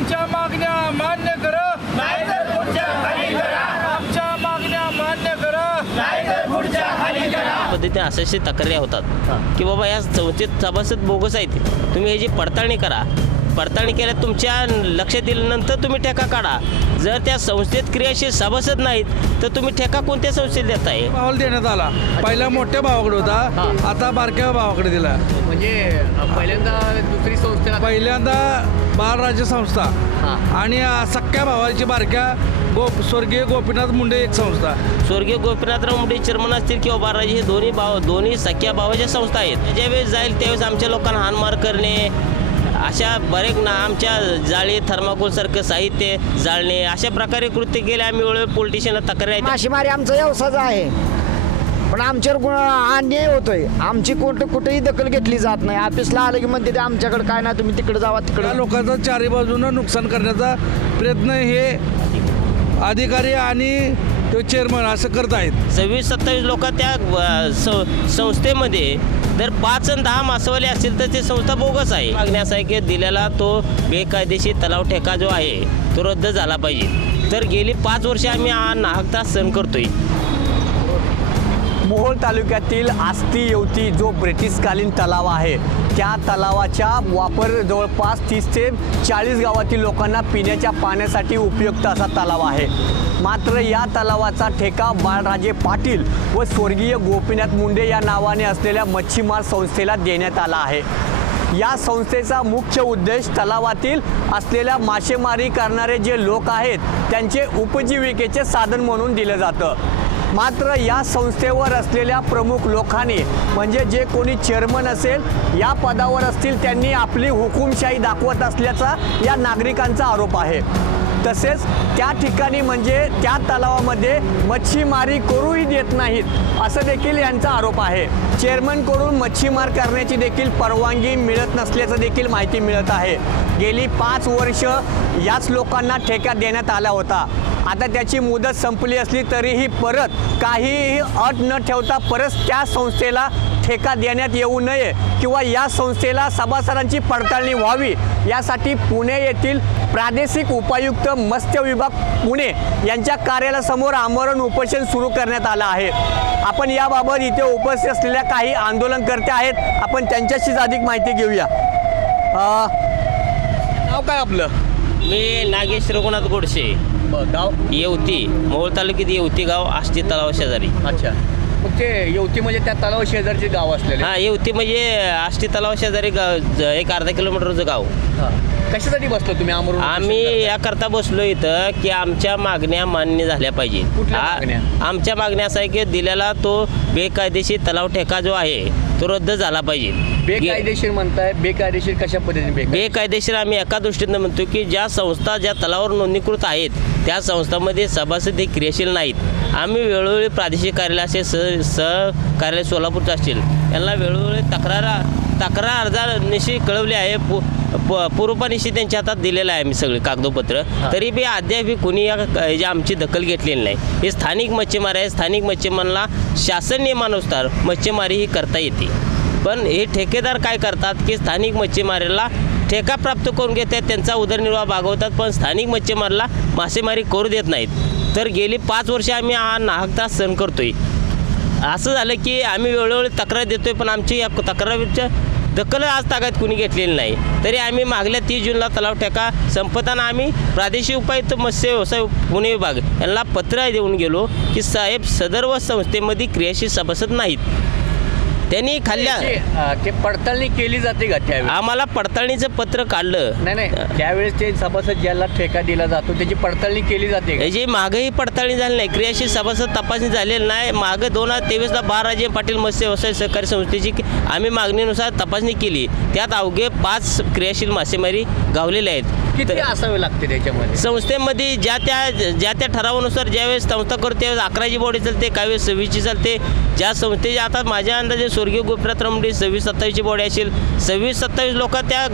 आमच्या मागण्या मान्य करा. नाहीतर पुढच्या खाली करा. आमच्या मागण्या मान्य करा. नाहीतर पुढच्या खाली करा. पद्धतीने अशा तक्रारी होतात की बाबा या संस्थेत सभासद बोगस आहेत. तुम्ही याची पडताळणी करा पडताळणी केल्यात तुमच्या लक्षात दिल्यानंतर तुम्ही ठेका काढा. जर त्या संस्थेत क्रियाशील सभासद नाहीत तर तुम्ही ठेका कोणत्या संस्थेत देताय? भावाला देण्यात आला. पहिला मोठ्या भावाकडे होता आता बारक्या भावाकडे दिला. म्हणजे पहिल्यांदा दुसरी संस्थेला पहिल्यांदा बालराज्य संस्था. हां. आणि सख्या भावाची बारक्या गोप स्वर्गीय गोपीनाथ मुंडे एक संस्था. स्वर्गीय गोपीनाथराव मुंडे चेअरमन असतील किंवा बाराजी हे दोन्ही भाव दोन्ही सख्या भावाच्या संस्था आहेत. ज्यावेळेस जाईल त्यावेळेस आमच्या लोकांना हानमार करणे अशा बरेच ना आमच्या जाळी थर्माकोलसारखं साहित्य जाळणे अशा प्रकारे कृत्य केले आम्ही वेळोवेळी पोलीस स्टेशनला तक्रारी आहेत मासेमारी आमचा व्यवसायच आहे. पण आमच्यावर गुण अन्याय होतोय. आमची कोणतं कुठेही दखल घेतली जात नाही. ऑफिसला आलं की म्हणते ते आमच्याकडे काय नाही तुम्ही तिकडे जावा तिकडे लोकांचं चारी बाजूनं नुकसान करण्याचा प्रयत्न हे अधिकारी आणि तो चेअरमन असं करत आहेत. सव्वीस सत्तावीस लोक त्या अ, स- संस्थेमध्ये जर पाच आणि दहा मासवाले असतील तर ते संस्था बोगस आहे. मागणी असं आहे की दिलेला तो बेकायदेशीर तलाव ठेका जो आहे तो रद्द झाला पाहिजे. तर गेली पाच वर्ष आम्ही हा नाहक त्रास सहन करतोय. मोहोळ तालुक्यातील आस्ती येवती जो ब्रिटिशकालीन तलाव आहे त्या तलावाच्या वापर जवळपास तीस ते चाळीस गावातील लोकांना पिण्याच्या पाण्यासाठी उपयुक्त असा तलाव आहे. मात्र या तलावाचा ठेका बाळराजे पाटील व स्वर्गीय गोपीनाथ मुंडे या नावाने असलेल्या मच्छीमार संस्थेला देण्यात आला आहे. या संस्थेचा मुख्य उद्देश तलावातील असलेल्या मासेमारी करणारे जे लोक आहेत त्यांचे उपजीविकेचे साधन म्हणून दिलं जातं. मात्र या संस्थेवर असलेल्या प्रमुख लोकांनी म्हणजे जे कोणी चेअरमन असेल या पदावर असतील त्यांनी आपली हुकुमशाही दाखवत असल्याचा या नागरिकांचा आरोप आहे. तसेच त्या ठिकाणी म्हणजे त्या तलावामध्ये मच्छीमारी करूही देत नाहीत असं देखील यांचा आरोप आहे. चेअरमनकडून मच्छीमार करण्याची देखील परवानगी मिळत नसल्याचं देखील माहिती मिळत आहे. गेली पाच वर्ष याच लोकांना ठेका देण्यात आला होता. आता त्याची मुदत संपली असली तरीही परत काहीही अट न ठेवता परत त्या संस्थेला ठेका देण्यात येऊ नये किंवा या संस्थेला सभासदांची पडताळणी व्हावी यासाठी पुणे येथील प्रादेशिक उपायुक्त मत्स्य विभाग पुणे यांच्या कार्यालयासमोर आमरण उपोषण सुरू करण्यात आलं आहे. आपण याबाबत इथे उपस्थित असलेल्या काही आंदोलनकर्ते आहेत. आपण त्यांच्याशीच अधिक माहिती घेऊया. नाव काय आपलं? मी नागेश रघुनाथ गोडसे. गाव? येवती मोहोळ तालुक्यात येवती गाव आष्टी तलाव शेजारी. अच्छा. मग ते येवती म्हणजे त्या तलाव शेजारचे गाव असलेले. हा येवती म्हणजे आष्टी तलाव शेजारी गाव एक अर्धा किलोमीटरचं गाव. हां. कशासाठी बसलो तुम्ही अमरून आम्ही याकरता बसलो इथं की आमच्या मागण्या मान्य झाल्या पाहिजे आ-? आमच्या मागण्या असं आहे की दिलेला तो बेकायदेशीर तलाव ठेका जो आहे तो रद्द झाला पाहिजे. गे- बेकायदेशीर म्हणताय बेकायदेशीर कशा पद्धतीने बेकायदेशीर? बेकायदेशीर आम्ही एका दृष्टीनं म्हणतो की ज्या संस्था ज्या तलावावर नोंदणीकृत आहेत त्या संस्थांमध्ये सभासद हे क्रियाशील नाहीत. आम्ही वेळोवेळी प्रादेशिक कार्यालय असे सह सहकार्यालय सोलापूरचं असतील यांना वेळोवेळी तक्रार तक्रार अर्जानिशी कळवली आहे. पु पूर्वपनिशी त्यांच्या हातात दिलेलं आहे आम्ही सगळे कागदोपत्र. तरी बी अद्याप बी कोणी या याची आमची दखल घेतलेली नाही. हे स्थानिक मच्छीमार आहे स्थानिक मच्छीमारांना शासन नियमानुसार मच्छीमारी ही करता येते. पण हे ठेकेदार काय करतात की स्थानिक मच्छीमाराला ठेका प्राप्त करून घेतात त्यांचा उदरनिर्वाह भागवतात पण स्थानिक मच्छीमाराला मासेमारी करू देत नाहीत. तर गेली पाच वर्ष आम्ही हा नाहक त्रास सहन करतोय. असं झालं की आम्ही वेळोवेळी तक्रार देतोय पण आमची या तक्रारीच्या दखल आज तागात कुणी घेतलेली नाही. तरी आम्ही मागल्या तीस जूनला तलाव ठेका संपताना आम्ही प्रादेशिक उपायुक्त मत्स्य व्यवसाय पुणे विभाग यांना पत्र देऊन गेलो की साहेब सदर्व संस्थेमध्ये क्रियाशील सभासद नाहीत. त्यांनी खाल्ल्या. ते, अं, ते पडताळणी केली जाते का त्यावेळी? आम्हाला पडताळणीचं पत्र काढलं. नाही नाही. त्यावेळेस ते सभासद ज्याला ठेका दिला जातो त्याची पडताळणी केली जाते का? याची मागही पडताळणी झाली नाही. क्रियाशील सभासद तपासणी झालेली नाही. मागं दोन हजार तेवीसला बाराजे पाटील मत्स्य व्यवसाय सहकारी संस्थेची आम्ही मागणीनुसार तपासणी केली. त्यात अवघे पाच क्रियाशील मासेमारी गावलेले आहेत. किती तर- असावे लागते त्याच्यामध्ये? संस्थेमध्ये ज्या त्या ज्या त्या ठरावानुसार ज्यावेळेस संस्था करते त्यावेळेस अकराची बॉडी चालते काही वेळेस सव्वीसची चालते. ज्या संस्थेची आता माझ्या अंदाजे स्वर्गीय गोपीनाथ रमडी सव्वीस सत्तावीसची बॉडी असेल. सव्वीस सत्तावीस लोक त्या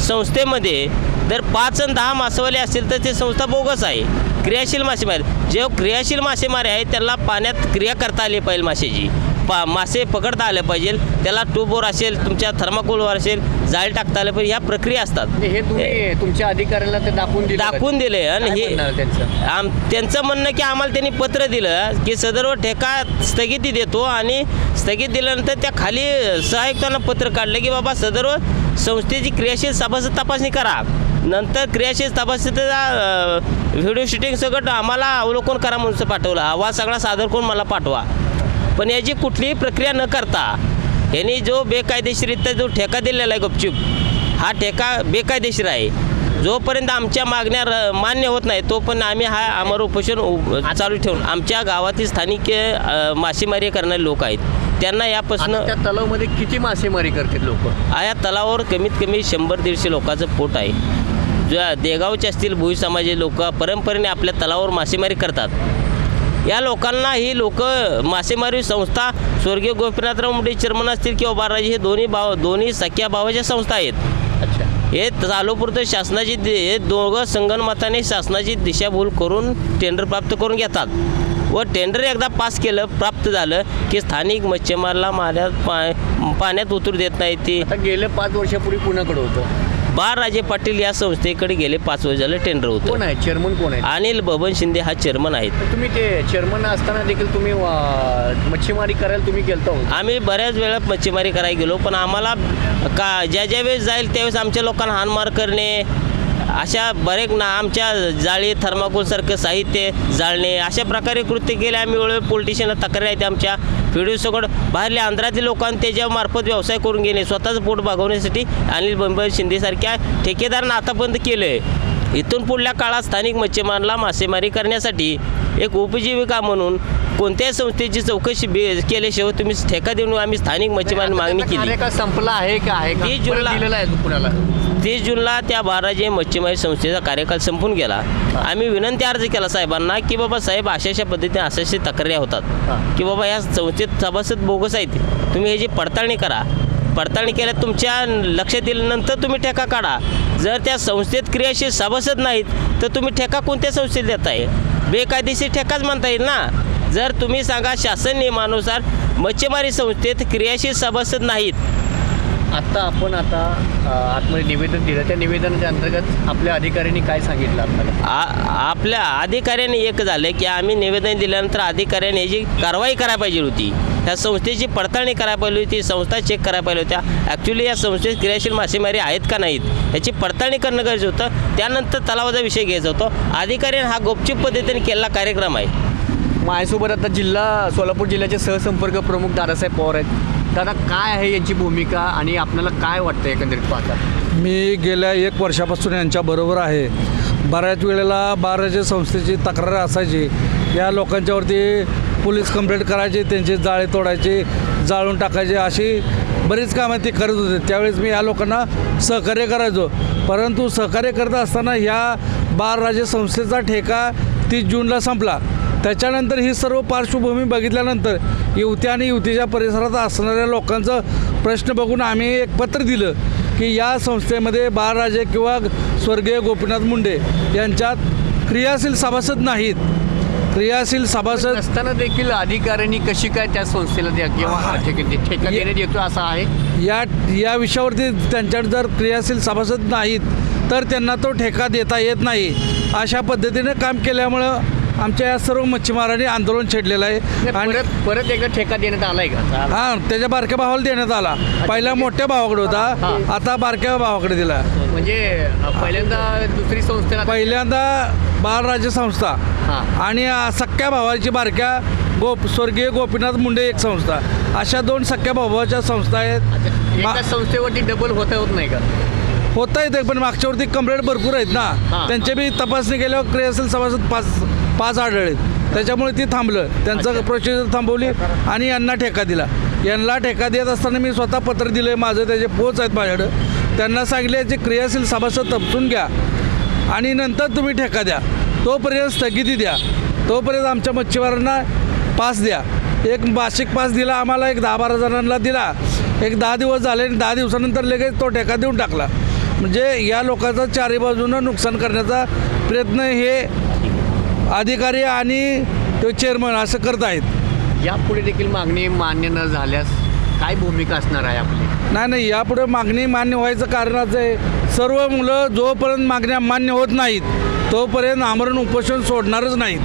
संस्थेमध्ये जर पाच आणि दहा मासेवाले असतील तर ते संस्था बोगस आहे. क्रियाशील मासेमारी. जे क्रियाशील मासेमारी आहे त्यांना पाण्यात क्रिया करता आली पाहिजे मासेची. पा मासे पकडता आले पाहिजे त्याला ट्यूबवर असेल तुमच्या थर्माकोलवर असेल जाळी टाकता आले पाहिजे ह्या प्रक्रिया असतात. म्हणजे हे तुम्ही तुमच्या अधिकाऱ्यांना ते दाखवून दिलं? दाखवून दिले आणि हे आम त्यांचं म्हणणं की आम्हाला त्यांनी पत्र दिलं की सदर्व ठेका स्थगिती देतो आणि स्थगित दिल्यानंतर त्या खाली सहायुक्तांना पत्र काढलं की बाबा सदर्व संस्थेची क्रियाशील सभासद तपासणी करा. नंतर क्रियाशील सभासदेचा व्हिडिओ शूटिंग सगळं आम्हाला अवलोकन करा म्हणून पाठवलं. आवाज सगळा सादर करून मला पाठवा. पण याची कुठलीही प्रक्रिया न करता यांनी जो बेकायदेशीरित्या जो ठेका दिलेला आहे गुपचूप हा ठेका बेकायदेशीर आहे. जोपर्यंत आमच्या मागण्या र- मान्य होत नाही तोपर्यंत आम्ही हा आमर उपोषण चालू ठेवून आमच्या गावातील स्थानिक मासेमारी करणारे लोक आहेत. त्यांना यापासून त्या तलावमध्ये किती मासेमारी करतात लोक? या तलावावर कमीत कमी शंभर दीडशे लोकांचं पोट आहे. ज्या देगावचे असतील भुई समाजाचे लोक परंपरेने आपल्या तलावावर मासेमारी करतात. या लोकांना ही लोक मासेमारी संस्था स्वर्गीय गोपीनाथराव मुंडे चेअरमन असतील किंवा बाराजी हे दोन्ही भाव दोन्ही सख्या भावाच्या संस्था आहेत. अच्छा. हे चालूपुरतं शासनाची हे दोघं संगणमताने शासनाची दिशाभूल करून टेंडर प्राप्त करून घेतात. व टेंडर एकदा पास केलं प्राप्त झालं की स्थानिक मच्छीमारला माऱ्यात पा पाण्यात उतरू देत नाही ती. गेल्या पाच वर्षापूर्वी कुणाकडे होतं? बार राजे पाटील या संस्थेकडे गेले पाच वर्ष झालं टेंडर कोण होतं आहे? चेअरमन कोण आहे? अनिल बबन शिंदे हा चेअरमन आहेत. तुम्ही ते चेअरमन असताना देखील तुम्ही अं, मच्छीमारी करायला तुम्ही गेलता हो? आम्ही बऱ्याच वेळा मच्छीमारी करायला गेलो पण आम्हाला का ज्या ज्या वेळेस जाईल त्यावेळेस आमच्या लोकांना हानमार करणे अशा बरेच ना आमच्या जाळी थर्माकोलसारखं साहित्य जाळणे अशा प्रकारे कृत्य केले आम्ही. वेळोवेळी पोलीस स्टेशनला तक्रारी आहेत आमच्या. व्हिडिओ सगळं बाहेरल्या आंध्रातील लोकांना त्याच्यामार्फत व्यवसाय करून घेणे. स्वतःचं पोट भागवण्यासाठी अनिल बंब शिंदेसारख्या ठेकेदारांना आतापर्यंत केलं आहे इथून पुढल्या काळात स्थानिक मच्छीमारला मासेमारी करण्यासाठी एक उपजीविका म्हणून कोणत्याही संस्थेची चौकशी बे- केल्याशिवाय तुम्ही ठेका देऊन आम्ही स्थानिक मच्छीमारी मागणी केली. संपला आहे का? आहे तीस आहे तीस जूनला त्या बाराजे मच्छीमारी संस्थेचा कार्यकाल संपून गेला. आम्ही विनंती अर्ज केला साहेबांना की बाबा साहेब अशा अशा पद्धतीने अशा अशा तक्रारी होतात. हां. की बाबा या संस्थेत सभासद बोगस आहेत. तुम्ही ह्याची पडताळणी करा. पडताळणी केल्यात तुमच्या लक्षात दिल्यानंतर तुम्ही ठेका काढा. जर त्या संस्थेत क्रियाशील सभासद नाहीत तर तुम्ही ठेका कोणत्या संस्थेत देताय? बेकायदेशीर ठेकाच म्हणता येईल ना? जर तुम्ही सांगा शासन नियमानुसार मच्छीमारी संस्थेत क्रियाशील सभासद नाहीत आता आपण आता आतमध्ये निवेदन दिलं. त्या निवेदनाच्या अंतर्गत आपल्या अधिकाऱ्यांनी काय सांगितलं आपल्याला? आ- आपल्या अधिकाऱ्यांनी एक झालं की आम्ही निवेदन दिल्यानंतर अधिकाऱ्यांनी याची कारवाई करायला पाहिजे होती. त्या संस्थेची पडताळणी करायला पाहिजे होती संस्था चेक करायला पाहिजे होत्या. ॲक्च्युली या संस्थेत क्रियाशील मासेमारी आहेत का नाहीत याची पडताळणी करणं गरजेचं होतं. त्यानंतर तलावाचा विषय घ्यायचा होतो. अधिकाऱ्यांनी हा गुपचूप पद्धतीने केलेला कार्यक्रम आहे. माझ्यासोबत आता जिल्हा सोलापूर जिल्ह्याचे सहसंपर्क प्रमुख दादासाहेब पवार आहेत. दादा काय आहे यांची भूमिका आणि आपल्याला काय वाटतं एकंदरीत पाहता? मी गेल्या एक वर्षापासून यांच्याबरोबर आहे. बऱ्याच वेळेला बाराच्या संस्थेची तक्रार असायची. या लोकांच्यावरती पोलीस कंप्लेंट करायची त्यांचे जाळे तोडायचे जाळून टाकायचे अशी बरीच कामं ती करत होते. त्यावेळेस मी या लोकांना सहकार्य करायचो. परंतु सहकार्य करत असताना ह्या बार राज्य संस्थेचा ठेका तीस जूनला संपला. त्याच्यानंतर ही सर्व पार्श्वभूमी बघितल्यानंतर युवती आणि युवतीच्या परिसरात असणाऱ्या लोकांचं प्रश्न बघून आम्ही एक पत्र दिलं की या संस्थेमध्ये बाळराजे किंवा स्वर्गीय गोपीनाथ मुंडे यांच्यात क्रियाशील सभासद नाहीत. क्रियाशील सभासद असताना देखील अधिकाऱ्यांनी कशी काय त्या संस्थेला द्या किंवा ठेके- येतो असं आहे? या या विषयावरती त्यांच्यात जर क्रियाशील सभासद नाहीत तर त्यांना तो ठेका देता येत नाही. अशा पद्धतीने काम केल्यामुळं आमच्या या सर्व मच्छीमारांनी आंदोलन छेडलेलं आहे. आणि परत परत एकदा ठेका देण्यात आलाय का? हा त्याच्या बारक्या भावाला देण्यात आला. पहिला मोठ्या भावाकडे होता. आता बारक्या भावाकडे दिला. म्हणजे पहिल्यांदा दुसरी संस्थेला पहिल्यांदा बालराज्य संस्था. आणि सख्या भावाची बारक्या गोप स्वर्गीय गोपीनाथ मुंडे एक संस्था. अशा दोन सख्या भावाच्या संस्था आहेत. संस्थेवरती डबल होता होत नाही का? होता येते पण मागच्यावरती कंप्लेंट भरपूर आहेत ना. त्यांचे बी तपासणी केल्यावर क्रियाशील सभासद पाच पाच आढळले. त्याच्यामुळे ती थांबलं. त्यांचं प्रोसिजर थांबवली आणि यांना ठेका दिला. यांना ठेका देत असताना मी स्वतः पत्र दिलं आहे माझं त्याचे पोच आहेत माझ्याकडं. त्यांना सांगितले याचे क्रियाशील सभासद तपसून घ्या आणि नंतर तुम्ही ठेका द्या. तोपर्यंत स्थगिती द्या. तोपर्यंत आमच्या मच्छीमारांना पास द्या. एक मासिक पास दिला आम्हाला एक दहा बारा जणांना दिला. एक दहा दिवस झाले आणि दहा दिवसानंतर लगेच तो ठेका देऊन टाकला. म्हणजे या लोकांचं चारी बाजूनं नुकसान करण्याचा प्रयत्न हे अधिकारी आणि तो चेअरमन असं करत आहेत. यापुढे देखील मागणी मान्य न झाल्यास काय भूमिका असणार आहे आपली? नाही नाही यापुढे मागणी मान्य व्हायचं कारणच आहे सर्व मुलं जोपर्यंत मागण्या मान्य होत नाहीत तोपर्यंत आमरण उपोषण सोडणारच नाहीत.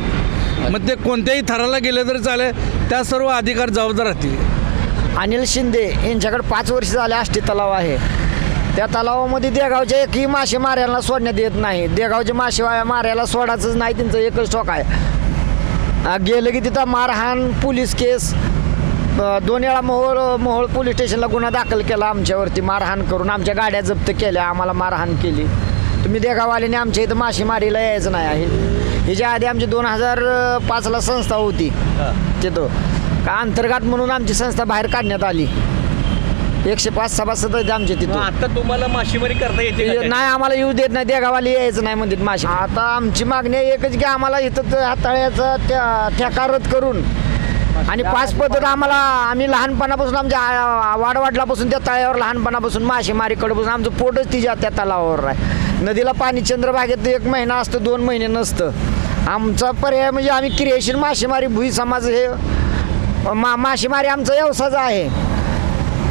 मग ते कोणत्याही थराला गेले तरी चालेल त्या सर्व अधिकार जबाबदार राहतील अनिल शिंदे यांच्याकडे पाच वर्ष झाले आष्टी तलाव आहे. त्या तलावामध्ये देगावचे एकही मासे मारायला सोडण्यात येत नाही. देगावचे मासे मारायला सोडायचंच नाही त्यांचं एकच स्टॉक आहे. गेलं की तिथं मारहाण पोलीस केस दोन वेळा मोहोळ मोहोळ पोलीस स्टेशनला गुन्हा दाखल केला आमच्यावरती मारहाण करून आमच्या गाड्या जप्त केल्या आम्हाला मारहाण केली. तुम्ही देगावाल्याने आमच्या इथं मासेमारीला यायचं नाही आहे. ह्याच्या आधी आमची दोन हजार पाचला संस्था होती तिथं. का अंतर्गत म्हणून आमची संस्था बाहेर काढण्यात आली. एकशे पाच सभासद आहेत आमचे मग तिथं आता तुम्हाला मासेमारी करता येते का? नाही आम्हाला येऊ देत नाही देगावाली यायचं नाही म्हणतात मासे. आता आमची मागणी आहे एकच की आम्हाला इथं त- हाताळ्याचा त्या ठेका रद्द करून आणि पाच पद्धत आम्हाला आम्ही लहानपणापासून आमच्या आ- वाडवाडलापासून त्या तळ्यावर लहानपणापासून मासेमारीकडे बसून आमचं पोटच तिच्या त्या तलावावर आहे. नदीला पाणी चंद्रभागेत एक महिना असतं दोन महिने नसतं. आमचा पर्याय म्हणजे आम्ही क्रिएशन मासेमारी भुई समाज हे मा मासेमारी आमचा व्यवसायच आहे.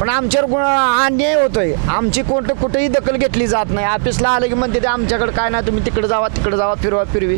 पण आमच्यावर गुण अन्याय होतोय. आमची कोणतं कुठेही दखल घेतली जात नाही. ऑफिसला आलं की म्हणते ते आमच्याकडे काय नाही तुम्ही तिकडे जावा तिकडे जावा फिरवा फिरवी.